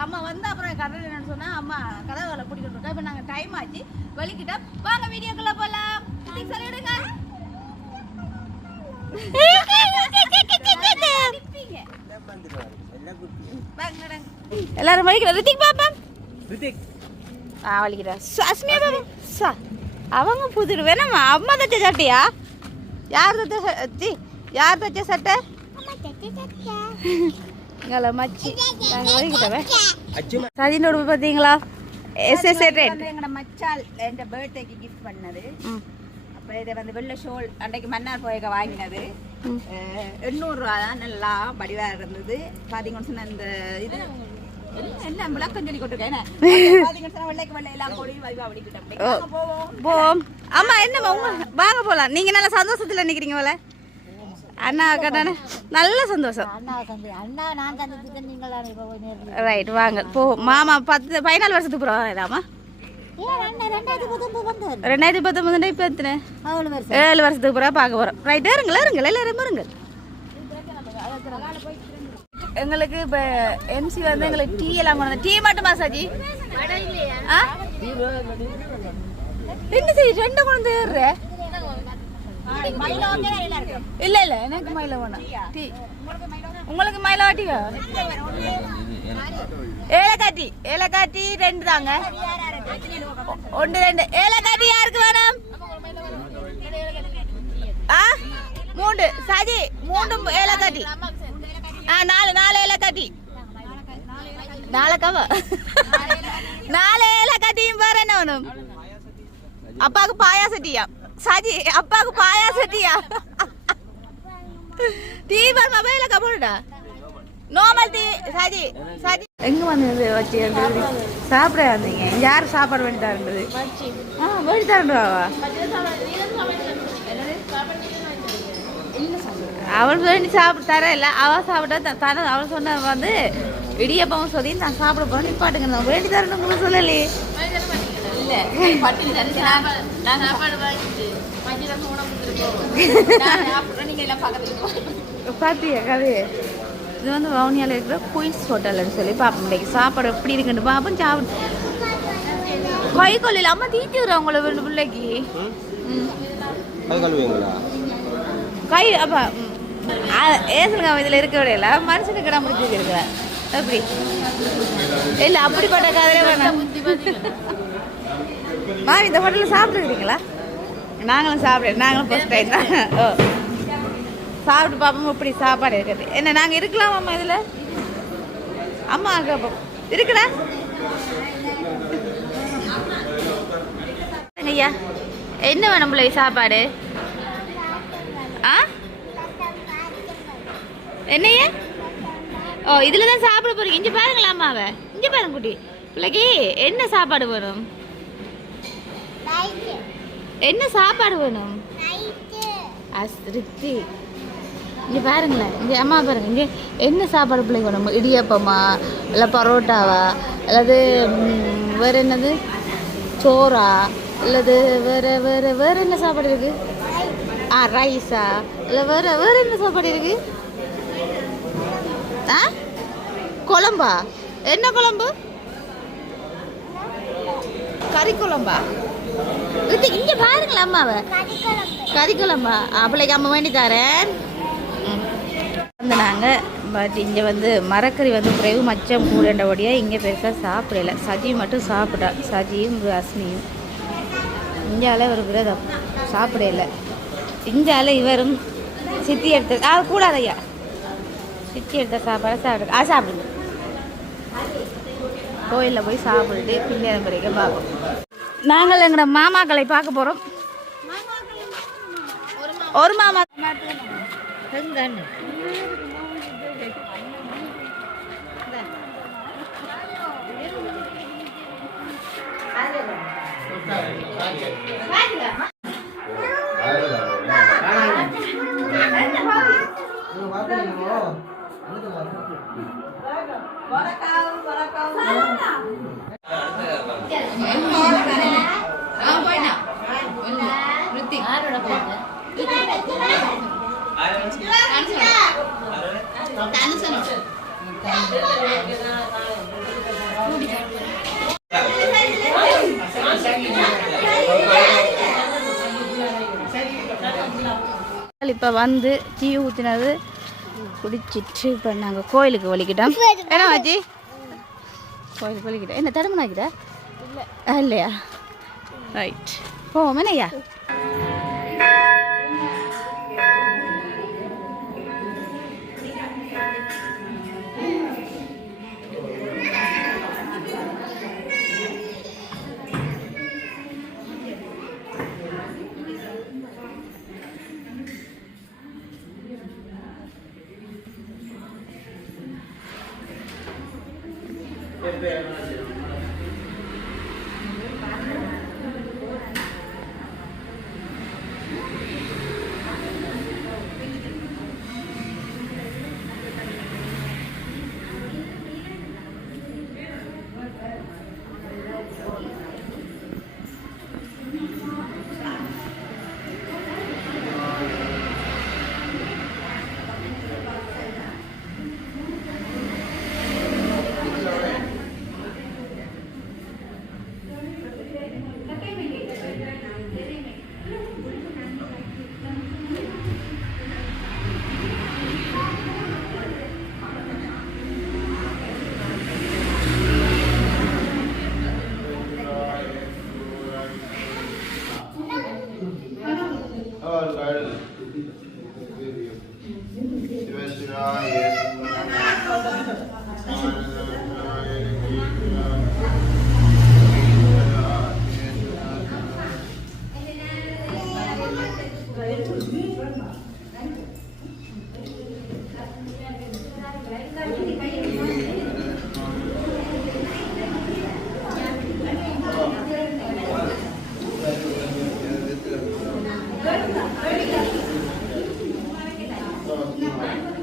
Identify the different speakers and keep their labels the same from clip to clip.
Speaker 1: அம்மா வந்து அப்புறம் கடல் என்னன்னு சொன்னால் அம்மா கதவுகளை பிடிக்கிட்டு இருக்கோம் இப்போ நாங்கள் டைம் ஆச்சு. வலிக்கிட்டா வாங்க வீடியோக்குள்ளே போகலாம் சொல்லிவிடுங்க எல்லாரும் வலிக்கிற ரித்திக் பாப்பா. ஆ வலிக்கிறா. அஸ்மியா பாப்பா. சா அவங்க புதிர் வேணாமா அம்மா தச்ச சட்டையா? யார் தச்ச ச- யார் தச்ச சட்டை? எங்களை மச்சி. நாங்கள் வலிக்கிட்டவே சஜினோட பார்த்தீங்களா? எஸ்எஸ்ஏ ட்ரெண்ட் எங்களோட மச்சால் என் பர்த்டேக்கு கிஃப்ட் பண்ணது. அப்போ இதை வந்து வெள்ளை ஷோல் அன்றைக்கு மன்னார் போயக்க வாங்கினது. எண்ணூறுரூவா தான் நல்லா வடிவாக இருந்தது. பார்த்தீங்கன்னு சொன்ன இந்த இது என்ன- என்ன விளக்கம் சொல்லி எல்லாம் போவோம்.
Speaker 2: ஆமா என்ன வாங்க போலாம். நீங்க நல்ல சந்தோஷத்துல நிக்கிறீங்க போல. அண்ணா அக்கா நல்ல சந்தோஷம். ரைட் வாங்க போ. மாமா பத்து பதினாலு வருஷத்துக்கு அப்புறம்
Speaker 3: அண்ணா ரெண்டாயிரத்தி பத்தொன்பது
Speaker 2: இப்போ எத்தனை? ஏழு வருஷத்துக்கு அப்புறம் பார்க்க போறோம். ரைட் இருங்கள் இருங்கள் எல்லாரும் இருங்கள் எங்களுக்கு இப்போ எம்சி வந்து எங்களுக்கு டீ எல்லாம் கொண்டு வந்து டீ மட்டுமா சாஜி? ஆ? என்ன செய்ய ரெண்டு கொண்டு ஏறுற. இல்ல இல்ல எனக்கு மயில வேணாம். டீ. உங்களுக்கு மயில வாட்டியா ஏலக்காட்டி ஏலக்காட்டி ரெண்டு தாங்க. ஒன்று ரெண்டு. ஏலக்காட்டி யாருக்கு வேணும்? ஆ? மூன்று. சதி மூன்று ஏலக்காட்டி ஆ நாலு நாலு ஏலக்காட்டி நாளைக்காவா நாலு ஏலக்காட்டியும் வேற என்ன வேணும்? அப்பாவுக்கு பாயாசட்டியா சாஜி அப்பாவுக்கு பாயாச டீயா டீ பார் மொபைல கபோடா நார்மல் டீ சாஜி சாஜி எங்க வந்து வச்சு சாப்பிட வந்தீங்க யார் சாப்பாடு வேண்டி தரேன்றது ஆ வேண்டி தரேன்டாவா அவள் வேண்டி சாப்பிட தர இல்ல அவ சாப்பிட்டா தர அவள் சொன்ன வந்து இடியப்பவும் சொல்லி நான் சாப்பிட போறேன் நிப்பாட்டுங்க நான் வேண்டி தரணும் சொல்லலையே பாத்தியா கதையே? இது வந்து வவுனியாவில் இருக்கிற குயின்ஸ் ஹோட்டல்னு சொல்லி பார்ப்போம் இன்னைக்கு சாப்பாடு எப்படி இருக்குன்னு பார்ப்போம் சாப்பிடு. கை கொள்ளையில் அம்மா தீட்டி விடுறா உங்களை ரெண்டு பிள்ளைக்கு.
Speaker 4: கை
Speaker 2: அப்பா ஏசலுங்க இதில் இருக்க விடையில மனுஷனுக்கு இடம் முடிச்சு இருக்கிற எப்படி? இல்லை அப்படிப்பட்ட கதையிலே வேணாம். மாமி இந்த ஹோட்டலில் சாப்பிட்டுக்கிறீங்களா நாங்களும் சாப்பிட நாங்களும் ஃபஸ்ட் டைம் தான். ஓ. சாப்பிட்டு பார்ப்போம் இப்படி சாப்பாடு இருக்குது. என்ன நாங்கள் இருக்கலாமாம்மா இதில்? அம்மா கேட்போம் இருக்குடா. ஐயா என்ன வேணும் பிள்ளை சாப்பாடு? ஆ? என்னையா ஓ இதில் தான் சாப்பிட போகிறீங்க இங்கே பாருங்களா அம்மாவை. இங்கே பாருங்க குட்டி. பிள்ளைக்கு என்ன சாப்பாடு வேணும்? என்ன சாப்பாடு வேணும்? அஸ்ருத்தி இங்கே பாருங்களேன் இங்கே அம்மா பாருங்க இங்கே என்ன சாப்பாடு பிள்ளைங்க வேணும்? இடியப்பமா இல்லை பரோட்டாவா அல்லது வேற என்னது? சோறா அல்லது வேற வேற வேற என்ன சாப்பாடு இருக்கு? ஆ ரைஸா இல்லை வேற வேற என்ன சாப்பாடு இருக்கு? ஆ? குழம்பா? என்ன குழம்பு? கறி குழம்பா? இது இங்க பாருங்களா அம்மாவை. கறி குழம்பா பிள்ளைக்கு அம்மா வேண்டி தரேன். வந்து நாங்கள் பட் இங்கே வந்து மரக்கறி வந்து குறைவு. மச்சம் கூடண்டபடியாக இங்கே பெருசாக சாப்பிடல. சஜி மட்டும் சாப்பிட்டா சஜியும் அஸ்மியும் இந்தியாவில் ஒரு விரதம் சாப்பிடல. இந்தியாவில் இவரும் சித்தி எடுத்த ஆ கூடாதையா? சித்தி எடுத்த சாப்பாடை சாப்பிடு ஆ சாப்பிடுங்க. கோயிலில் போய் சாப்பிட்டு பின்னேரம் குறைக்க பார்ப்போம். நாங்கள் எங்களோட மாமாக்களை பார்க்க போகிறோம் ஒரு மாமா.
Speaker 3: எங்கன்னு
Speaker 2: இப்போ வந்து டீ ஊற்றினது குடிச்சிட்டு இப்போ நாங்கள் கோயிலுக்கு வலிக்கிட்டோம். என்ன ஆச்சு? கோயிலுக்கு வலிக்கிட்டோம் என்ன தடுமனாக்கிட்ட இல்லையா? ரைட் போவோம் there. சரி
Speaker 4: Yeah.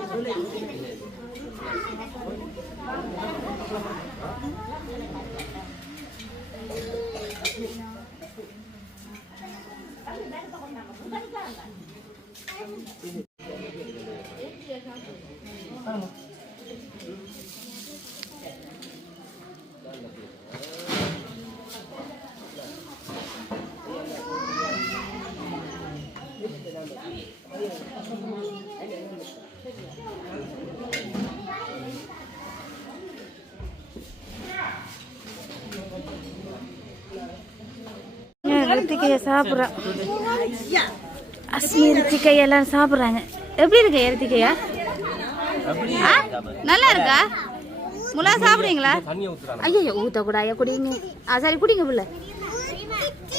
Speaker 4: 我两个。ரித்திகையை சாப்பிட்றோம் அஸ்மி ரித்திகை எல்லாம் சாப்பிட்றாங்க. எப்படி இருக்கு ரித்திகையா ஆ? நல்லா இருக்கா? முலா சாப்பிடுவீங்களா ஐயோ ஊற்றக்கூடாது குடிங்க. ஆ சரி குடிங்க புள்ள.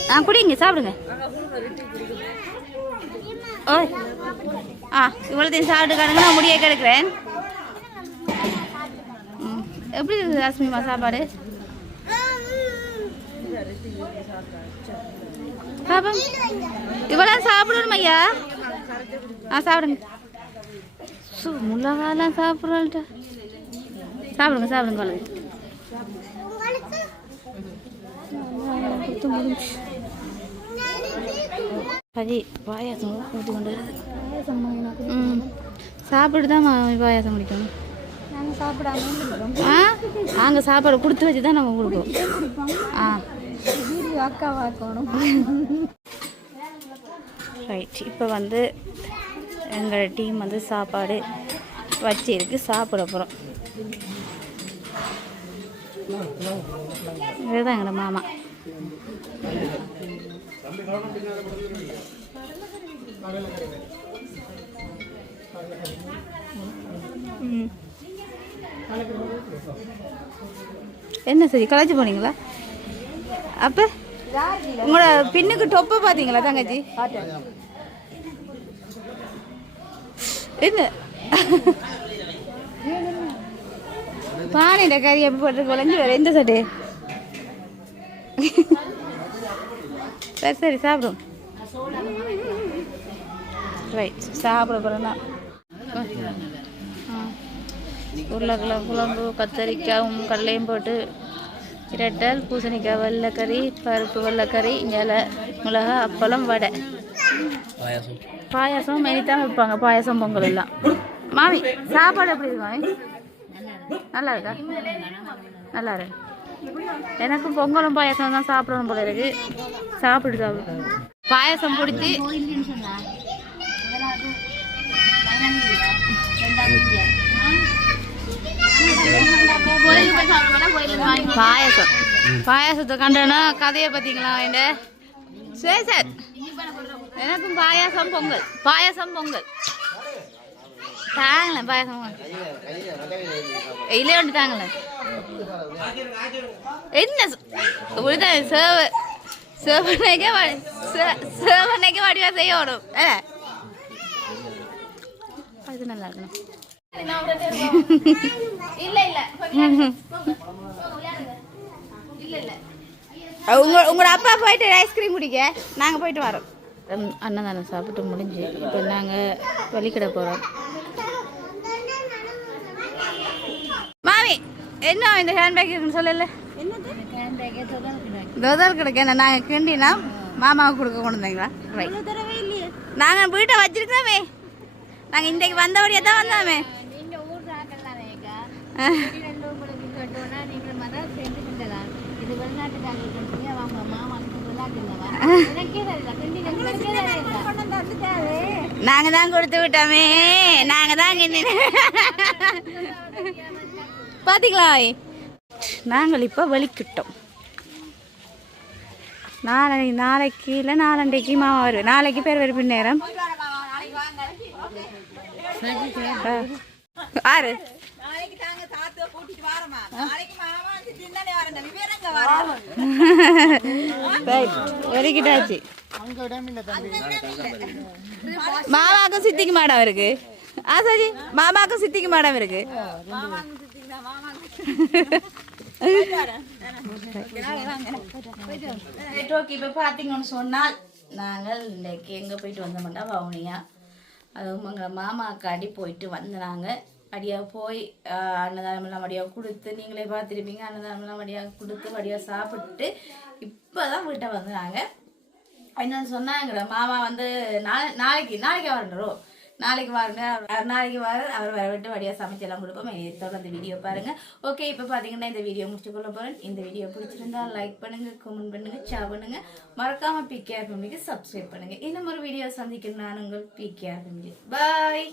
Speaker 4: ஆ குடிங்க சாப்பிடுங்க. ஓய். ஆ இவ்வளோத்தையும் சாப்பிட்டு காணுங்க நான் முடிய கிடக்குறேன். ம். எப்படி இருக்குது அஸ்மிமா சாப்பாடு? பாப்பா இவ்வளோ சாப்பிடணும் ஐயா. ஆ சாப்பிடுங்க. சு முள்ளகாலாம் சாப்பிட்றாள்ட்ட சாப்பிடுங்க சாப்பிடுங்க குழந்தை பதி பாயாசம் ஊற்றி கொண்டு ம். சாப்பிட்டு தான் பாயாசம் குடிக்கணும்.
Speaker 3: நாங்கள் சாப்பிடாம
Speaker 2: ஆ நாங்கள் சாப்பாடு கொடுத்து வச்சு தான் நம்ம கொடுப்போம் ஆ.
Speaker 3: வீடியோ அக்கா
Speaker 2: ரைட் இப்போ வந்து எங்கள் டீம் வந்து சாப்பாடு வச்சிருக்கு. சாப்பிட போகிறோம் இதுதான் எங்களோட மாமா. என்ன சரி களைச்சு போனீங்களா? அப்போ? உங்களோட பின்னுக்கு டொப்பை பார்த்தீங்களா தங்கச்சி? என்ன? பானையில கறி எப்படி போட்டு விளைஞ்சு வேற எந்த சட்டை. சரி சரி சாப்பிடும் ரைட் சாப்பிட போகிறேன்னா உருளைக்கிழங்கு குழம்பு கத்தரிக்காயும் கடலையும் போட்டு இரட்டல் பூசணிக்காய் வெள்ளைக்கறி பருப்பு வெள்ளைக்கறி இலை மிளகா அப்பளம் வடை பாயாசம் மெனித்தான் வைப்பாங்க பாயாசம் பொங்கல் எல்லாம் மாமி சாப்பாடு எப்படி இருக்கு மாமி நல்லா இருக்கா நல்லா இருக்கு எனக்கும் பொங்கலும் பாயாசம் தான் சாப்பிடணும் போல இருக்கு சாப்பிட்டு சாப்பிடு பாயாசம் பிடிச்சி பாயாசம். பாயாசத்தை கண்டனா கதையை பார்த்தீங்களா என்ன சரி சார்.
Speaker 4: எனக்கும் பாயாசம் பொங்கல். பாயாசம் பொங்கல். தாங்களேன் பாயாசம் இல்லை ஒன்று தாங்களேன். என்ன இப்படிதான் சேவ சேவனைக்கே சேவனைக்கே வடிவா செய்யணும் ஏ? அது நல்லா இருக்கணும்.
Speaker 1: இல்ல இல்ல இல்ல இல்ல
Speaker 2: உங்க உங்களோட அப்பா போயிட்டு ஐஸ்கிரீம் குடிக்க. நாங்க போயிட்டு வரோம்.
Speaker 4: அன்னதானம் சாப்பிட்டு முடிஞ்சு. இப்போ நாங்கள் வெளிக்கிட போகிறோம்
Speaker 2: மாமி என்ன இந்த ஹேண்ட்பேக் இருக்குன்னு சொல்லல? தோதல் கிடைக்க நாங்கள் கிண்டினா மாமாவுக்கு கொடுக்க கொண்டு வந்தீங்களா? ரைட் நாங்கள் வீட்டை வச்சிருக்கோமே நாங்கள் இன்றைக்கு வந்தபடியே தான் வந்தோமே.
Speaker 3: நாங்க நாங்கள்
Speaker 2: தான் கொடுத்து விட்டோமே. நாங்கள் தான் பாத்தீங்களா நாங்கள் இப்போ வலிக்கிட்டோம் நாளை நாளைக்கு இல்லை நாளண்டைக்கு மாமா வருவேன் நாளைக்கு பேர் வருப்பு நேரம். ஆறு. ரைட் வெளிக்கிட்டாச்சு. மாமாக்கும் சித்திக்கு மாடம் இருக்கு. ஆ சரி மாமாக்கும் சித்திக்கு மாடம் இருக்கு. இப்போ பார்த்தீங்கன்னு சொன்னால் நாங்கள் இன்றைக்கு எங்கே போயிட்டு வந்தோம்னா வவுனியா. அதுவும் எங்கள் மாமாவுக்கு அடி போயிட்டு வந்தாங்க அடியாக போய் அன்னதானம் எல்லாம் வடியாக கொடுத்து நீங்களே பார்த்துருப்பீங்க அன்னதானம் எல்லாம் வடியாக கொடுத்து வடியாக சாப்பிட்டு இப்போ தான் வீட்டை வந்தாங்க என்னன்னு சொன்னா எங்களோட மாமா வந்து நாளை நாளைக்கு நாளைக்கு வரணும் நாளைக்கு வாருங்க நாளைக்கு வாரு அவர் வர விட்டு வழியாக சமைச்செல்லாம் கொடுப்போம். தொடர்ந்து வீடியோ பாருங்க. ஓகே இப்போ பார்த்தீங்கன்னா இந்த வீடியோ முடிச்சு கொள்ள போறேன். இந்த வீடியோ பிடிச்சிருந்தா லைக் பண்ணுங்க கமெண்ட் பண்ணுங்க ஷேர் பண்ணுங்க. மறக்காம பிகேஆர் ஃபேமிலிக்கு சப்ஸ்கிரைப் பண்ணுங்க. இன்னும் ஒரு வீடியோ சந்திக்கிறேன் நான் உங்கள் பிகேஆர் ஃபேமிலி பாய்